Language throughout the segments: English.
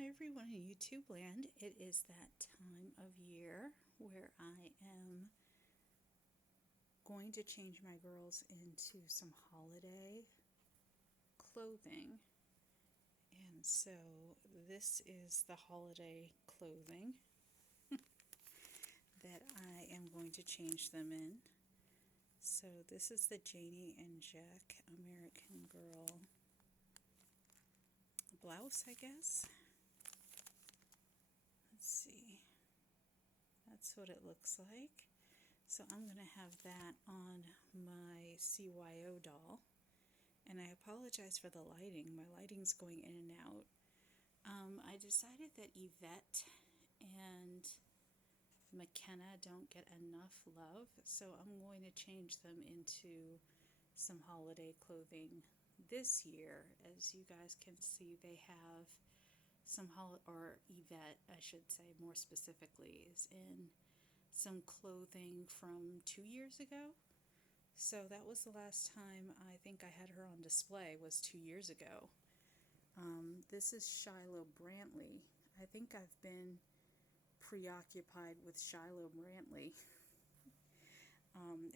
Hi everyone in YouTube land. It is that time of year where I am going to change my girls into some holiday clothing. And so this is the holiday clothing that I am going to change them in. So this is the Janie and Jack American Girl blouse, I guess. Let's see. That's what it looks like. So I'm going to have that on my CYO doll. And I apologize for the lighting. My lighting's going in and out. I decided that Yvette and McKenna don't get enough love, so I'm going to change them into some holiday clothing this year. As you guys can see, they have some or Yvette, I should say more specifically, is in some clothing from 2 years ago. So that was the last time I think I had her on display, was 2 years ago. This is Shiloh Brantley. I think I've been preoccupied with Shiloh Brantley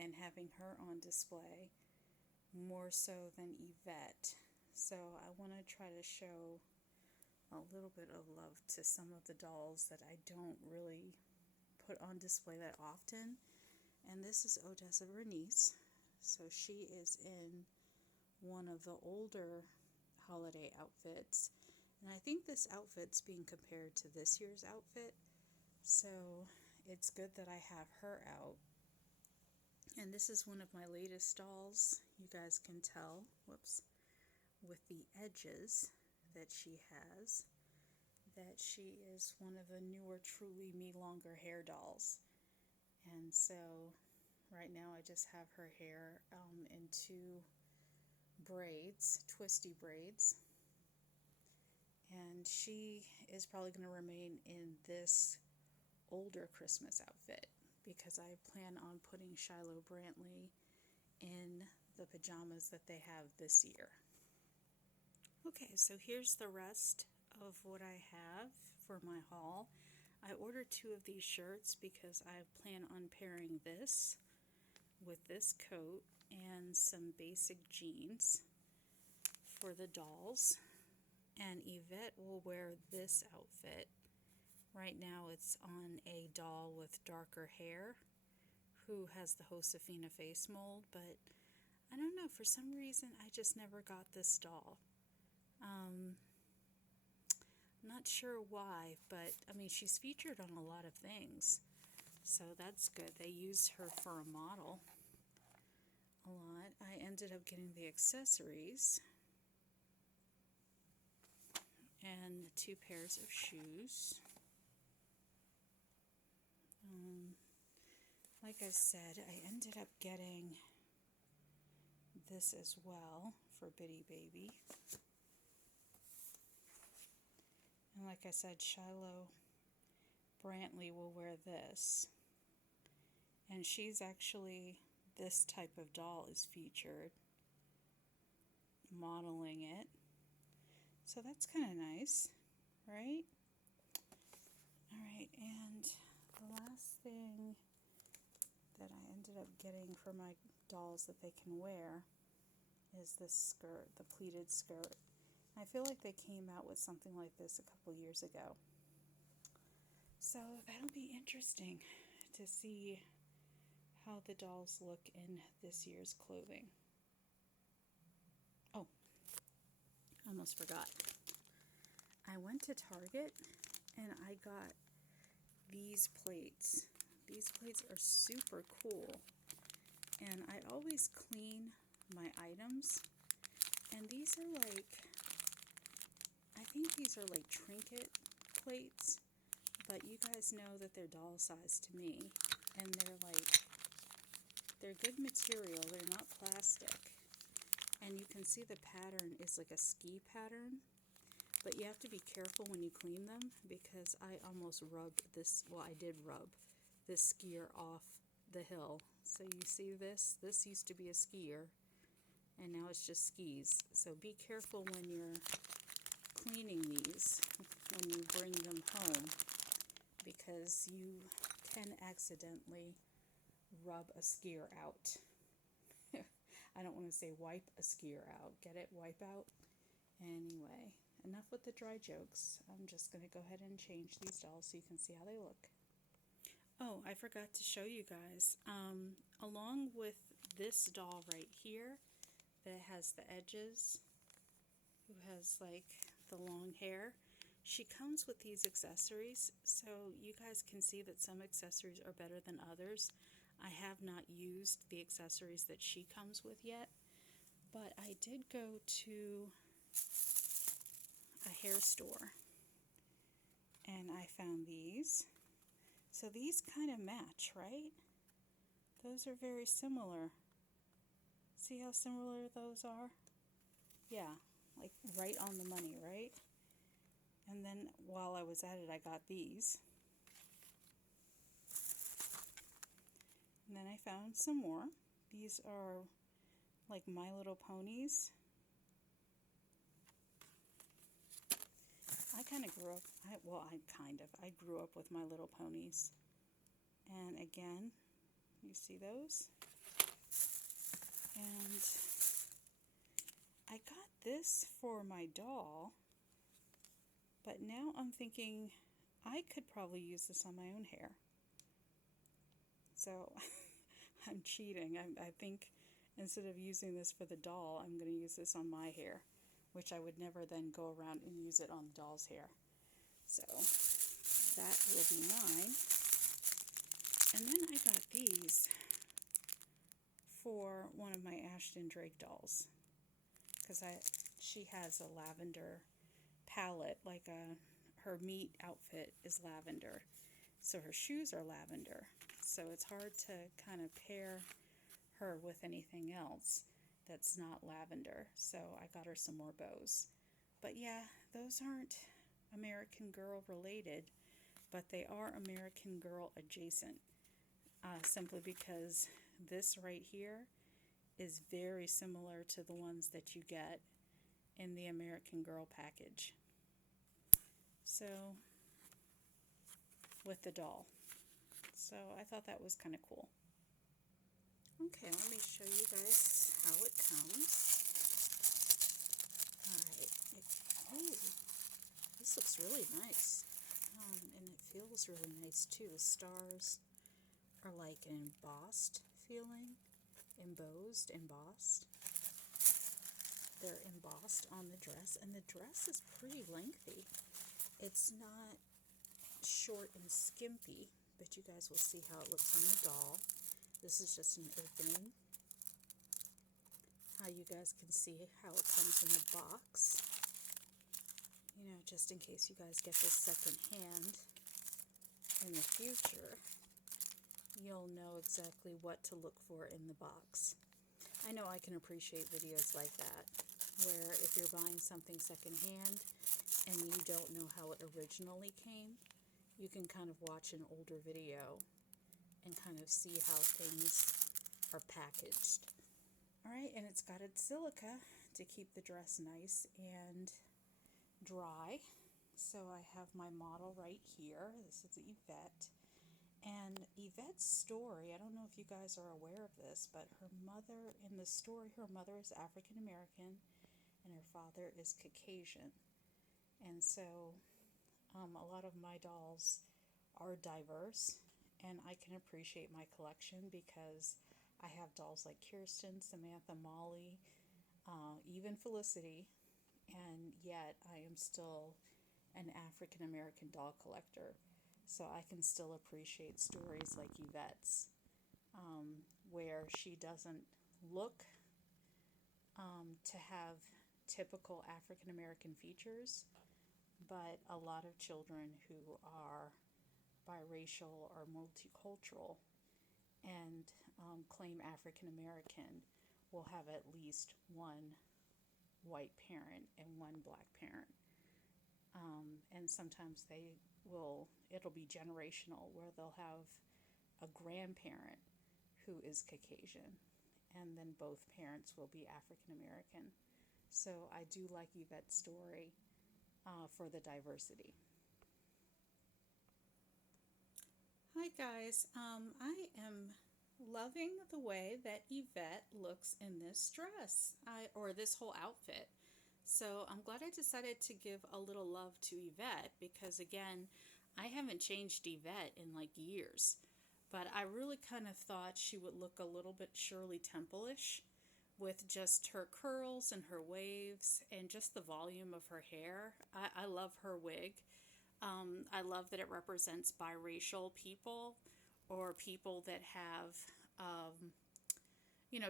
and having her on display more so than Yvette. So I want to try to show a little bit of love to some of the dolls that I don't really put on display that often. And this is Odessa Bernice. So she is in one of the older holiday outfits. And I think this outfit's being compared to this year's outfit. So it's good that I have her out. And this is one of my latest dolls. You guys can tell, whoops, with the edges that she has, that she is one of the newer Truly Me Longer hair dolls. And so right now I just have her hair in two braids, twisty braids. And she is probably going to remain in this older Christmas outfit because I plan on putting Shiloh Brantley in the pajamas that they have this year. Okay, so here's the rest of what I have for my haul. I ordered 2 of these shirts because I plan on pairing this with this coat and some basic jeans for the dolls. And Yvette will wear this outfit. Right now it's on a doll with darker hair who has the Josefina face mold, but I don't know, for some reason I just never got this doll. Not sure why, but I mean, she's featured on a lot of things, so that's good. They used her for a model a lot. I ended up getting the accessories and the 2 pairs of shoes. Like I said, I ended up getting this as well for Bitty Baby. And like I said, Shiloh Brantley will wear this. And she's actually, this type of doll is featured, modeling it. So that's kind of nice, right? Alright, and the last thing that I ended up getting for my dolls that they can wear is this skirt, the pleated skirt. I feel like they came out with something like this a couple years ago. So that'll be interesting to see how the dolls look in this year's clothing. Oh, I almost forgot. I went to Target and I got these plates. These plates are super cool. And I always clean my items. And these are like, I think these are like trinket plates, but you guys know that they're doll size to me. And they're good material, they're not plastic. And you can see the pattern is like a ski pattern, but you have to be careful when you clean them because I almost rubbed this, well, I did rub this skier off the hill. So you see this? This used to be a skier, and now it's just skis. So be careful when you're cleaning these, when you bring them home because you can accidentally rub a skier out. I don't want to say wipe a skier out. Get it? Wipe out? Anyway, enough with the dry jokes. I'm just going to go ahead and change these dolls so you can see how they look. Oh, I forgot to show you guys. Along with this doll right here that has the edges, who has like the long hair, she comes with these accessories, so you guys can see that some accessories are better than others. I have not used the accessories that she comes with yet, but I did go to a hair store and I found these. So these kind of match, right? Those are very similar. See how similar those are? Yeah, like right on the money, right? And then while I was at it, I got these. And then I found some more. These are like My Little Ponies. I kind of grew up, I grew up with My Little Ponies. And again, you see those? And I got this for my doll, but now I'm thinking I could probably use this on my own hair. So I'm cheating. I think instead of using this for the doll, I'm going to use this on my hair, which I would never then go around and use it on the doll's hair. So that will be mine. And then I got these for one of my Ashton Drake dolls, because she has a lavender palette, like her meat outfit is lavender, so her shoes are lavender, so it's hard to kind of pair her with anything else that's not lavender. So I got her some more bows. But yeah, those aren't American Girl related, but they are American Girl adjacent, simply because this right here is very similar to the ones that you get in the American Girl package. So, with the doll. So I thought that was kind of cool. Okay, let me show you guys how it comes. Alright, oh, this looks really nice. And it feels really nice too. The stars are like an embossed feeling. Embossed. They're embossed on the dress, and the dress is pretty lengthy. It's not short and skimpy, but you guys will see how it looks on the doll. This is just an opening. How you guys can see how it comes in the box. You know, just in case you guys get this second hand in the future, you'll know exactly what to look for in the box. I know I can appreciate videos like that, where if you're buying something secondhand and you don't know how it originally came, you can kind of watch an older video and kind of see how things are packaged. Alright, and it's got its silica to keep the dress nice and dry. So I have my model right here. This is Yvette. And Yvette's story, I don't know if you guys are aware of this, but her mother, in the story, her mother is African American and her father is Caucasian. And so a lot of my dolls are diverse, and I can appreciate my collection because I have dolls like Kirsten, Samantha, Molly, even Felicity, and yet I am still an African American doll collector. So I can still appreciate stories like Yvette's, where she doesn't look to have typical African American features, but a lot of children who are biracial or multicultural and claim African American will have at least one white parent and one black parent. And sometimes it'll be generational, where they'll have a grandparent who is Caucasian, and then both parents will be African American. So I do like Yvette's story for the diversity. Hi guys, I am loving the way that Yvette looks in this dress, or this whole outfit. So I'm glad I decided to give a little love to Yvette because, again, I haven't changed Yvette in like years. But I really kind of thought she would look a little bit Shirley Temple-ish with just her curls and her waves and just the volume of her hair. I love her wig. I love that it represents biracial people or people that have,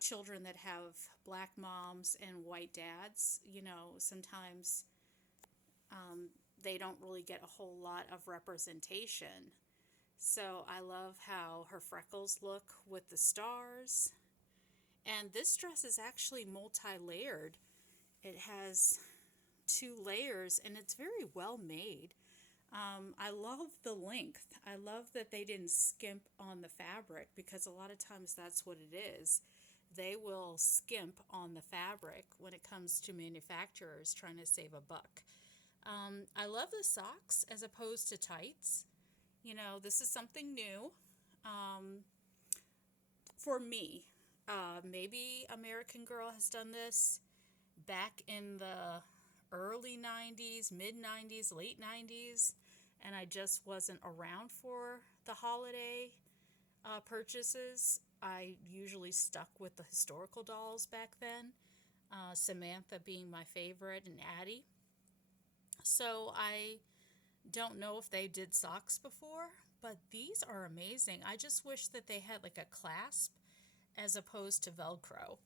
children that have black moms and white dads. Sometimes they don't really get a whole lot of representation. So I love how her freckles look with the stars. And this dress is actually multi layered. It has two layers and it's very well made. I love the length. I love that they didn't skimp on the fabric because a lot of times that's what it is. They will skimp on the fabric when it comes to manufacturers trying to save a buck. I love the socks as opposed to tights. This is something new for me. Maybe American Girl has done this back in the early 90s, mid 90s, late 90s, and I just wasn't around for the holiday purchases. I usually stuck with the historical dolls back then, Samantha being my favorite and Addie. So I don't know if they did socks before, but these are amazing. I just wish that they had like a clasp as opposed to Velcro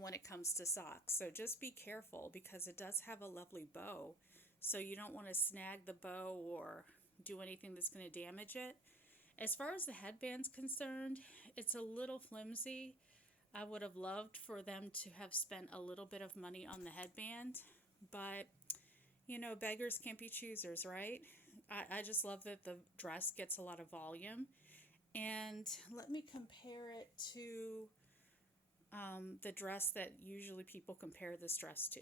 when it comes to socks. So just be careful because it does have a lovely bow. So you don't want to snag the bow or do anything that's going to damage it. As far as the headband's concerned, it's a little flimsy. I would have loved for them to have spent a little bit of money on the headband, but beggars can't be choosers, right? I just love that the dress gets a lot of volume. And let me compare it to the dress that usually people compare this dress to.